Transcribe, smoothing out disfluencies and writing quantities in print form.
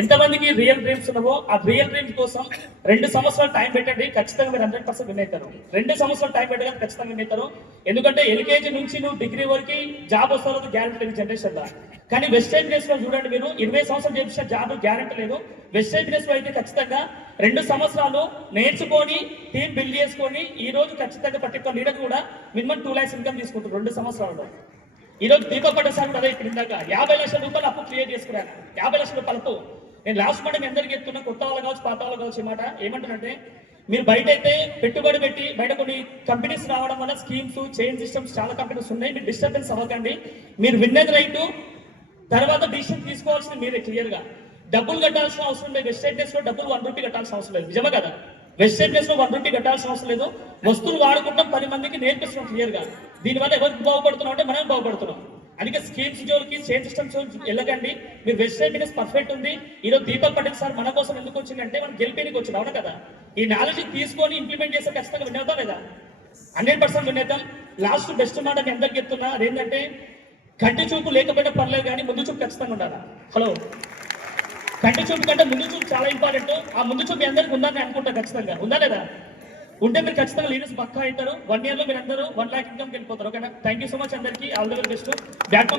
ఎంతమందికి real dreams ఉన్నావో ఆ రియల్ డ్రీమ్స్ కోసం 2 సంవత్సరాలు టైం పెట్టండి, ఖచ్చితంగా మీరు 100% విన్ అవుతారు. 2 సంవత్సరాలు టైం పెట్టగా ఖచ్చితంగా విన్ అవుతారు. ఎందుకంటే ఎల్కేజీ నుంచి నువ్వు డిగ్రీ వరకు జాబ్ వస్తారో గ్యారెంటీ లేదు జనరేషన్ లో. కానీ వెస్టర్న్ డేస్ లో చూడండి, మీరు 20 సంవత్సరాలు చేసిన జాబ్ గ్యారెంటీ లేదు. వెస్టర్న్ డేస్ లో అయితే ఖచ్చితంగా 2 సంవత్సరాలు నేర్చుకొని టీం బిల్డ్ చేసుకొని ఈ రోజు ఖచ్చితంగా పర్టికులర్ లీడర్ కూడా మినిమం 2 lakhs ఇన్కమ్ తీసుకుంటారు 2 సంవత్సరాల్లో. ఈ రోజు దీపక్ పట్ట సార్ కూడా అదే ఇప్పుడు ఇందాక 50 లక్షల రూపాయలు అప్పు క్రియేట్ చేసుకున్నాను. 50 లక్షల రూపాయలతో నేను లాస్ట్ మాట మీ అందరికీ చెప్తున్నా, కొత్త వాళ్ళు కావచ్చు పాత వాళ్ళు కావచ్చు. ఈ మాట ఏమంటానంటే, మీరు బయట అయితే పెట్టుబడి పెట్టి బయట కొన్ని కంపెనీస్ రావడం వల్ల స్కీమ్స్ చైన్ సిస్టమ్స్ చాలా కంపెనీస్ ఉన్నాయి. మీరు డిస్టర్బెన్స్ అవ్వకండి. మీరు విన్నది రైట్, తర్వాత డిసిషన్ తీసుకోవాల్సింది మీరే క్లియర్ గా. డబ్బులు కట్టాల్సిన అవసరం లేదు. వెస్టర్న్ డేస్ లో డబ్బులు 1 రూపీ కట్టాల్సిన అవసరం లేదు. నిజమే కదా? వెస్టర్న్ డేస్ లో 1 రూపీ కట్టాల్సిన అవసరం లేదు. వస్తువులు వాడుకుంటాం, 10 మందికి నేర్పిస్తున్నాం క్లియర్ గా. దీనివల్ల ఎవరికి బాగుపడుతున్నాం అంటే మనం బాగుపడుతున్నాం. అందుకే స్కీమ్స్ జోలికి చైన్ సిస్టమ్స్ వెళ్ళకండి. మీరు వెస్టర్న్ బిజినెస్ పర్ఫెక్ట్ ఉంది. ఈరోజు దీపక్ పటేల్ సార్ మన కోసం ఎందుకు వచ్చిందంటే మనం గెలిపేనికి వచ్చింది, అవునా కదా? ఈ నాలెడ్జ్ తీసుకొని ఇంప్లిమెంట్ చేస్తే ఖచ్చితంగా విన్ అవుతాం లేదా? 100% విన్ అవుతాం. లాస్ట్ బెస్ట్ మాట మీ అందరికి చెప్తున్నా, అదేంటంటే కంటి చూపు లేకపోయినా పర్లేదు కానీ ముందు చూపు ఖచ్చితంగా ఉండాలి. హలో, కంటి చూపు కంటే ముందు చూపు చాలా ఇంపార్టెంట్. ఆ ముందు చూపు మీ అందరికి ఉందని అనుకుంటా, ఖచ్చితంగా ఉందా లేదా? ఉంటే మీరు ఖచ్చితంగా లీడర్స్ పక్కా అవుతారు. 1 year లో మీరు అందరూ 1 lakh ఇన్కమ్ వెళ్ళిపోతారు. ఓకేనా? థ్యాంక్ యూ సో మచ్ అందరికీ. All the very best. Back to